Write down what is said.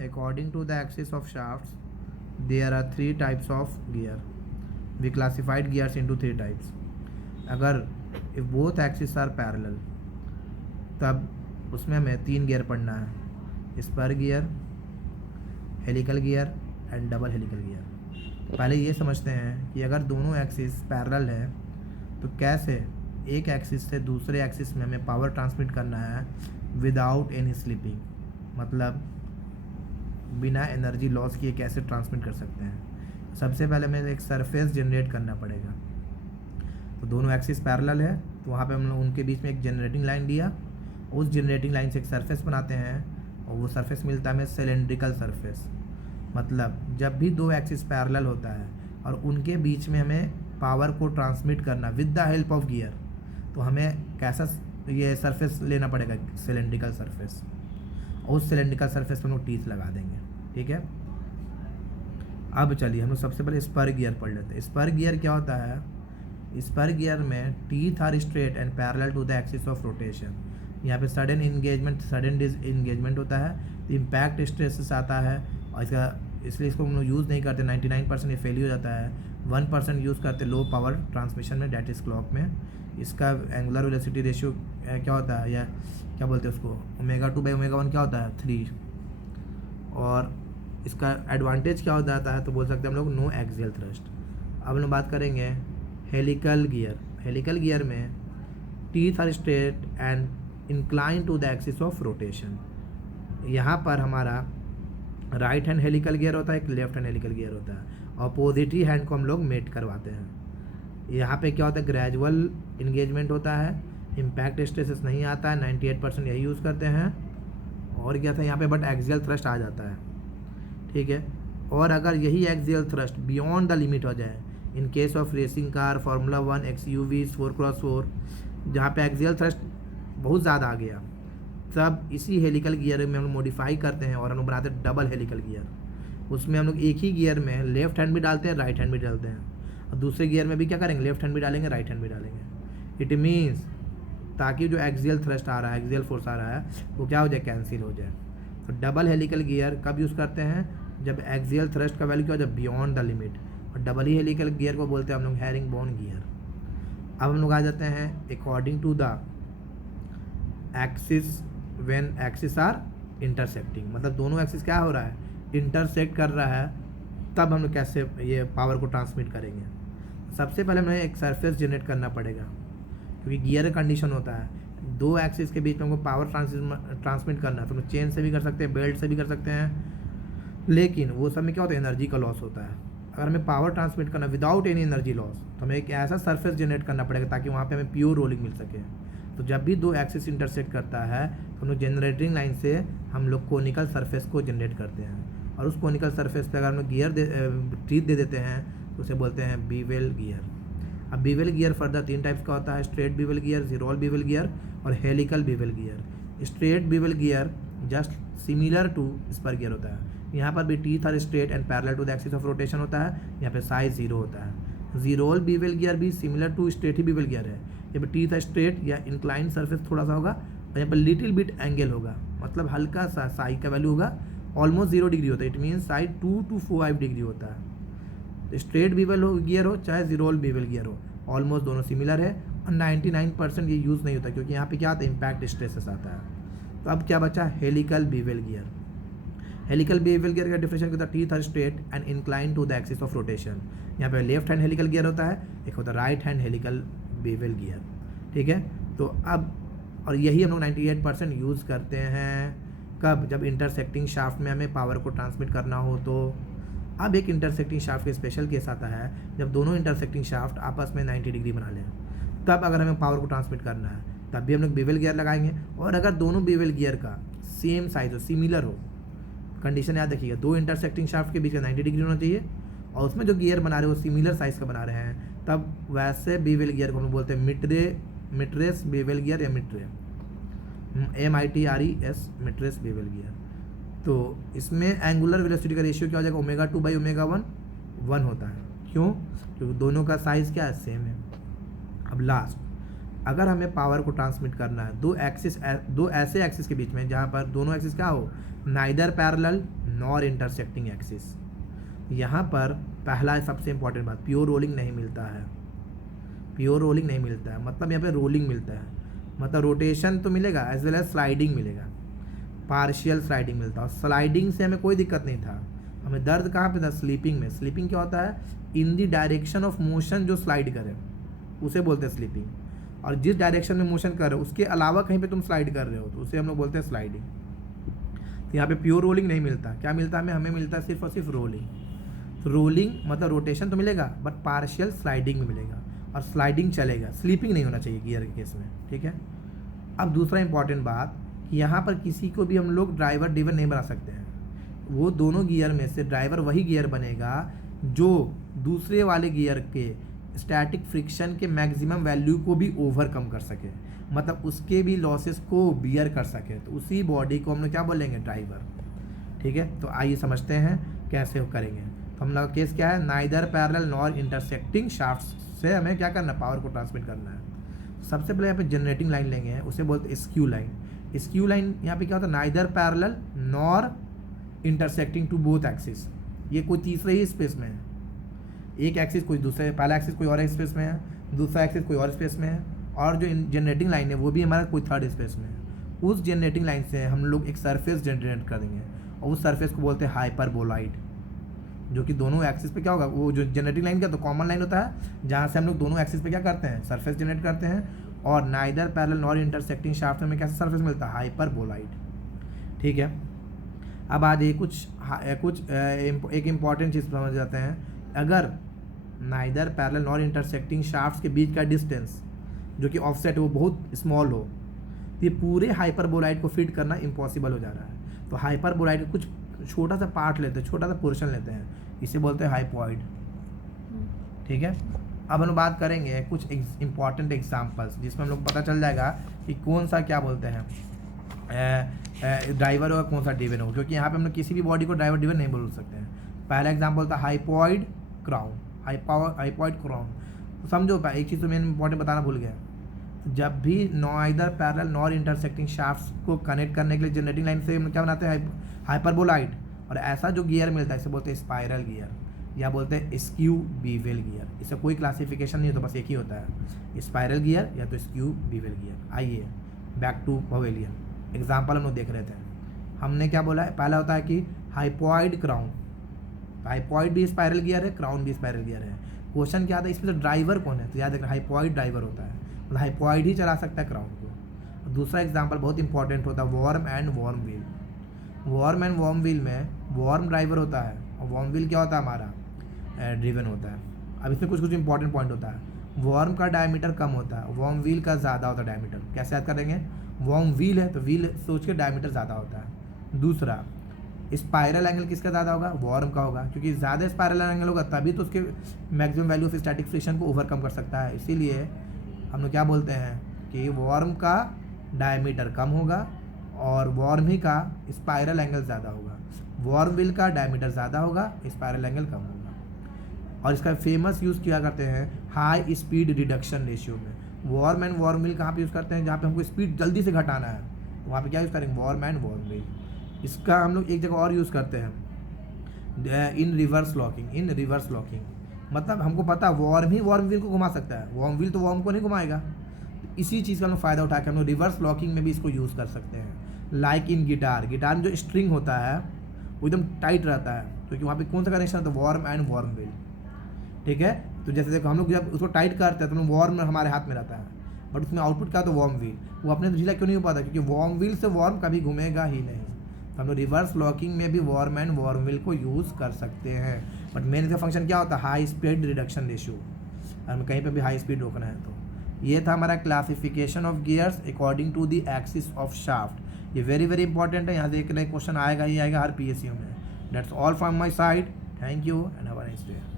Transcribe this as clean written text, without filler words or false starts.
according to the axis of shafts there are three types of gear. We classified gears into three types. अगर if both axes are parallel तब उसमें हमें तीन gear पढ़ना है, spur gear, helical gear and double helical gear. पहले ये समझते हैं कि अगर दोनों एक्सिस पैरेलल है तो कैसे एक एक्सिस से दूसरे एक्सिस में हमें पावर ट्रांसमिट करना है विदाउट एनी स्लिपिंग, मतलब बिना एनर्जी लॉस किए कैसे ट्रांसमिट कर सकते हैं। सबसे पहले हमें एक सरफेस जनरेट करना पड़ेगा। तो दोनों एक्सिस पैरेलल है तो वहाँ पे हम लोग उनके बीच में एक जनरेटिंग लाइन दिया, उस जनरेटिंग लाइन से एक सरफेस बनाते हैं और वो सरफेस मिलता है हमें सिलेंड्रिकल सरफेस। मतलब जब भी दो एक्सिस पैरेलल होता है और उनके बीच में हमें पावर को ट्रांसमिट करना with the help of gear, तो हमें कैसा ये सरफेस लेना पड़ेगा, सिलेंड्रिकल सरफेस। और उस सिलेंड्रिकल सरफेस पर हम लोग टीथ लगा देंगे, ठीक है। अब चलिए हम लोग सबसे पहले स्पर गियर पढ़ लेते हैं। स्पर गियर क्या होता है? स्पर गियर में teeth are straight and parallel to the axis of rotation. यहाँ पे सडन इंगेजमेंट, सडन डिसएंगेजमेंट होता है, इम्पैक्ट स्ट्रेसेस आता है और इसलिए इसको हम लोग यूज़ नहीं करते। 99% ये फेल हो जाता है। 1% यूज़ करते लो पावर ट्रांसमिशन में, डेट इज़ क्लॉक में। इसका एंगुलर वेलोसिटी रेशियो क्या होता है, या क्या बोलते हैं उसको, ω2/ω1 क्या होता है 3। और इसका एडवांटेज क्या हो जाता है तो बोल सकते हैं हम लोग नो एक्सियल थ्रस्ट। अब हम लोग बात करेंगे हेलिकल गियर। हेलिकल गियर में teeth are straight and incline to the axis of rotation. यहाँ पर हमारा राइट हैंड हेलिकल गियर होता है, एक लेफ्ट हैंड हेलिकल गियर होता है। अपोजिट ही हैंड को हम लोग मेट करवाते हैं। यहाँ पे क्या होता है, ग्रेजुअल इंगेजमेंट होता है, इम्पैक्ट स्ट्रेसेस नहीं आता है, 98% यही यूज़ करते हैं। और क्या था यहाँ पे, बट एक्सियल थ्रस्ट आ जाता है, ठीक है। और अगर यही axial thrust beyond the limit हो जाए, in case of racing car, formula 1, XUVs 4x4, जहाँ पे एक्सियल थ्रस्ट बहुत ज़्यादा आ गया, तब इसी हेलिकल गियर में हम लोग मॉडिफाई करते हैं और हम लोग बनाते हैं डबल हेलिकल गियर। उसमें हम लोग एक ही गियर में लेफ्ट हैंड भी डालते हैं, राइट हैंड भी डालते हैं, और दूसरे गियर में भी क्या करेंगे, लेफ्ट हैंड भी डालेंगे, राइट हैंड भी डालेंगे। इट मीन्स ताकि जो एक्सियल थ्रस्ट आ रहा है, एक्सियल फोर्स आ रहा है, वो क्या हो जाए, कैंसिल हो जाए। तो डबल हेलिकल गियर कब यूज़ करते हैं, जब एक्सियल थ्रस्ट का वैल्यू क्या हो जाए, बियॉन्ड द लिमिट। और डबल ही हेलिकल गियर को बोलते हैं हम लोग हैरिंग बोन गियर। अब हम लोग आ जाते हैं according to the axis, when axis are intersecting, मतलब दोनों एक्सिस क्या हो रहा है, इंटरसेक्ट कर रहा है, तब हम लोग कैसे ये पावर को ट्रांसमिट करेंगे। सबसे पहले हमें एक सरफेस जनरेट करना पड़ेगा, क्योंकि गियर कंडीशन होता है, दो एक्सिस के बीच में हमको पावर ट्रांसमिट करना है। तो हम चेन से भी कर सकते हैं, बेल्ट से भी कर सकते हैं, लेकिन वो सब में क्या होता है, एनर्जी का लॉस होता है। अगर हमें पावर ट्रांसमिट करना विदाउट एनी एनर्जी लॉस, तो हमें एक ऐसा सरफेस जनरेट करना पड़ेगा ताकि वहाँ पे हमें प्योर रोलिंग मिल सके। तो जब भी दो एक्सिस इंटरसेक्ट करता है तो हम लोग जनरेटिंग लाइन से हम लोग कोनिकल सरफेस को जनरेट करते हैं, और उस कोनिकल सरफेस पे अगर हम लोग गियर टीथ दे देते हैं तो उसे बोलते हैं बीवेल गियर। अब बीवेल गियर फर्दर 3 टाइप्स का होता है, straight bevel gear, zerol bevel gear और helical bevel gear. Straight bevel gear just similar to spur gear होता है। यहाँ पर भी teeth are straight and parallel to the axis of rotation होता है, यहाँ पे साइज 0 होता है। जीरोल बीवेल गियर भी सिमिलर टू स्ट्रेट ही बीवेल गियर है, यहाँ पे टीथ स्ट्रेट या इंक्लाइन सरफेस थोड़ा सा होगा और यहाँ पर लिटिल बिट एंगल होगा, मतलब हल्का सा साइड का वैल्यू होगा ऑलमोस्ट 0 डिग्री होता है। It mean side 2 to 5 degree होता है। स्ट्रेट बीवेल गियर हो चाहे जीरोल बीवेल गियर हो, ऑलमोस्ट दोनों सिमिलर है, और 99% ये यूज़ नहीं होता, क्योंकि यहाँ पे क्या आता है, इम्पैक्ट स्ट्रेसेस आता है। तो अब क्या बचा, helical bevel gear. Helical bevel gear का डिफरेंशिएशन होता है, teeth are straight and incline to the axis of rotation. यहाँ पे लेफ्ट हैंड हेलिकल गियर होता है, एक होता है right hand helical bevel gear, ठीक है। तो अब और यही हम लोग 98% यूज़ करते हैं, कब, जब इंटरसेक्टिंग शाफ्ट में हमें पावर को ट्रांसमिट करना हो। तो अब एक इंटरसेक्टिंग शाफ्ट का स्पेशल केस आता है, जब दोनों इंटरसेक्टिंग शाफ्ट आपस में 90 डिग्री बना लें, तब अगर हमें पावर को ट्रांसमिट करना है तब भी हम लोग बीवेल गियर लगाएंगे। और अगर दोनों बीवेल गियर का सेम साइज हो, सिमिलर हो, कंडीशन याद रखिएगा, दो इंटरसेक्टिंग शाफ्ट के बीच का 90 डिग्री होना चाहिए, और उसमें जो गियर बना रहे हो सिमिलर साइज का बना रहे हैं, तब वैसे बीवेल गियर को हम बोलते हैं मिट्रेस बीवेल गियर या मिट्रे, MITRES, मिट्रेस बीवेल गियर। तो इसमें एंगुलर वेलोसिटी का रेशियो क्या हो जाएगा, ω2/ω1 1 होता है। क्यों, क्योंकि दोनों का साइज़ क्या है, सेम है। अब लास्ट, अगर हमें पावर को ट्रांसमिट करना है दो ऐसे एक्सिस के बीच में जहाँ पर दोनों एक्सिस क्या हो, neither parallel nor intersecting axis. यहाँ पर पहला सबसे इंपॉर्टेंट बात, प्योर रोलिंग नहीं मिलता है। प्योर रोलिंग नहीं मिलता है, मतलब यहाँ पे रोलिंग मिलता है, मतलब रोटेशन तो मिलेगा एज वेल एज स्लाइडिंग मिलेगा, पार्शियल स्लाइडिंग मिलता है। और स्लाइडिंग से हमें कोई दिक्कत नहीं था, हमें दर्द कहाँ पे था, स्लीपिंग में। स्लीपिंग क्या होता है, इन दी डायरेक्शन ऑफ मोशन जो स्लाइड करे उसे बोलते हैं स्लीपिंग, और जिस डायरेक्शन में मोशन कर रहे हो उसके अलावा कहीं पे तुम स्लाइड कर रहे हो तो उसे हम लोग बोलते हैं स्लाइडिंग। तो यहाँ पे प्योर रोलिंग नहीं मिलता, क्या मिलता है हमें मिलता है सिर्फ और सिर्फ रोलिंग। तो रोलिंग मतलब रोटेशन तो मिलेगा बट पार्शियल स्लाइडिंग भी मिलेगा, और स्लाइडिंग चलेगा, स्लीपिंग नहीं होना चाहिए गियर के केस में, ठीक है। अब दूसरा इंपॉर्टेंट बात, यहाँ पर किसी को भी हम लोग ड्राइवर डिवर नहीं बना सकते हैं। वो दोनों गियर में से ड्राइवर वही गियर बनेगा जो दूसरे वाले गियर के स्टैटिक फ्रिक्शन के मैक्सिमम वैल्यू को भी ओवरकम कर सके, मतलब उसके भी लॉसेस को बियर कर सके, तो उसी बॉडी को हम लोग क्या बोलेंगे, ड्राइवर, ठीक है। तो आइए समझते हैं कैसे करेंगे। तो हम लोग केस क्या है, neither parallel nor intersecting shafts से हमें क्या करना है, पावर को ट्रांसमिट करना है। सबसे पहले यहाँ पे जनरेटिंग लाइन लेंगे, उसे बोलते हैं स्क्यू लाइन। स्क्यू लाइन यहाँ पे क्या होता है, neither parallel nor intersecting to both axis. ये कोई तीसरे ही स्पेस में है, एक एक्सिस कोई दूसरे, पहला एक्सिस कोई और स्पेस में है, दूसरा एक्सिस कोई और स्पेस में है, और जो जनरेटिंग लाइन है वो भी हमारा कोई थर्ड स्पेस में है। उस जनरेटिंग लाइन से हम लोग एक सरफेस जनरेट करेंगे, और उस सरफेस को बोलते हैं हाइपरबोलॉइड, जो कि दोनों एक्सिस पे क्या होगा, वो जो जनरेटिंग लाइन का तो कॉमन लाइन होता है जहाँ से हम लोग दोनों एक्सिस पे क्या करते हैं, सरफेस जनरेट करते हैं। और neither parallel nor intersecting shaft में कैसा सरफेस मिलता है, हाइपरबोलॉइड, ठीक है। अब आज ये एक इम्पॉर्टेंट चीज़ समझ जाते हैं, अगर neither parallel nor intersecting shafts के बीच का डिस्टेंस जो कि ऑफसेट है वो बहुत स्मॉल हो, तो ये पूरे हाइपरबोलॉइड को फिट करना इम्पॉसिबल हो जा रहा है। तो हाइपरबोलॉइड का कुछ छोटा सा पार्ट लेते हैं, छोटा सा पोर्शन लेते हैं, इसे बोलते हैं हाइपॉइड, ठीक है। अब हम बात करेंगे कुछ इंपॉर्टेंट एग्जांपल्स जिसमें हम लोग पता चल जाएगा कि कौन सा क्या बोलते हैं ड्राइवर होगा, कौन सा डिवन होगा, क्योंकि यहाँ पे हम लोग किसी भी बॉडी को ड्राइवर डिवन नहीं बोल सकते हैं। पहला एग्जाम्पल था हाइपॉइड क्राउन, हाइपॉइड क्राउन। समझो एक चीज़ तो मैं इंपॉर्टेंट बताना भूल गया, जब भी neither parallel nor intersecting shafts को कनेक्ट करने के लिए जनरेटिंग लाइन से हम क्या बनाते हैं, हाइपरबोलॉइड, और ऐसा जो गियर मिलता है इसे बोलते हैं स्पाइरल गियर या बोलते हैं स्क्यू बीवेल गियर। इसे कोई क्लासिफिकेशन नहीं होता, बस एक ही होता है, स्पाइरल गियर या तो स्क्यू बीवेल गियर। आइए बैक टू पवेलियन, एग्जाम्पल हम लोग देख रहे थे। हमने क्या बोला है, पहला होता है कि हाइपॉइड क्राउन, हाइपॉइड भी स्पाइरल गियर है, क्राउन भी स्पाइरल गियर है। क्वेश्चन क्या आता है इसमें, तो ड्राइवर कौन है, तो याद रखना हाइपॉइड ड्राइवर होता है, मतलब हाइपॉइड ही चला सकता है क्राउन को। दूसरा एग्जाम्पल बहुत इंपॉर्टेंट होता है, worm and worm wheel. Worm and worm wheel में वॉर्म ड्राइवर होता है और वॉर्म व्हील क्या होता है हमारा, ड्रिवन होता है। अब इसमें कुछ इंपॉर्टेंट पॉइंट होता है, वॉर्म का डायमीटर कम होता है, वॉर्म व्हील का ज़्यादा होता है डायमीटर। कैसे याद करेंगे, वॉर्म व्हील है तो व्हील सोच के डायमीटर ज़्यादा होता है। दूसरा स्पाइरल एंगल किसका ज़्यादा होगा, वॉर्म का होगा, क्योंकि ज़्यादा स्पाइरल एंगल होगा तभी तो उसके maximum value of static friction को ओवरकम कर सकता है। इसीलिए हम लोग क्या बोलते हैं कि वॉर्म का डायमीटर कम होगा और वॉर्म ही का स्पाइरल एंगल ज़्यादा होगा, वॉर्म व्हील का डायमीटर ज़्यादा होगा, स्पाइरल एंगल कम होगा। और इसका फेमस यूज़ किया करते हैं हाई स्पीड रिडक्शन रेशियो में। वॉर्म एंड वॉर्म व्हील कहाँ पे यूज़ करते हैं, जहाँ पे हमको स्पीड जल्दी से घटाना है, तो वहाँ पे क्या यूज़ करेंगे, वॉर्म एंड वॉर्म व्हील। इसका हम लोग एक जगह और यूज़ करते हैं, इन रिवर्स लॉकिंग। इन रिवर्स लॉकिंग मतलब हमको पता है वॉर्म ही वॉर्म व्हील को घुमा सकता है, वॉर्म व्हील तो वॉर्म को नहीं घुमाएगा। इसी चीज़ का हम लोग फ़ायदा उठा के हम लोग रिवर्स लॉकिंग में भी इसको यूज़ कर सकते हैं। लाइक इन गिटार, गिटार में जो स्ट्रिंग होता है वो एकदम टाइट रहता है, क्योंकि वहाँ पे कौन सा कनेक्शन होता है, वॉर्म एंड वॉर्म व्हील, ठीक है। तो जैसे देखो हम लोग जब उसको टाइट करते हैं तो वॉर्म हमारे हाथ में रहता है, बट उसमें आउटपुट क्या, तो वॉर्म व्हील। वो अपने ढीला क्यों नहीं हो पाता, क्योंकि वॉर्म व्हील से वॉर्म कभी घूमेगा ही नहीं। तो हम लोग रिवर्स लॉकिंग में भी वॉर्म एंड वॉर्म व्हील को यूज़ कर सकते हैं, बट मेन इसका फंक्शन क्या होता है, हाई स्पीड रिडक्शन रेशियो। हमें कहीं पे भी हाई स्पीड रोकना है। तो ये था हमारा classification of gears according to the axis of shaft. ये वेरी वेरी इंपॉर्टेंट है, यहाँ से एक क्वेश्चन आएगा ही आएगा हर PSU में। That's all from my side, thank you and have a nice day.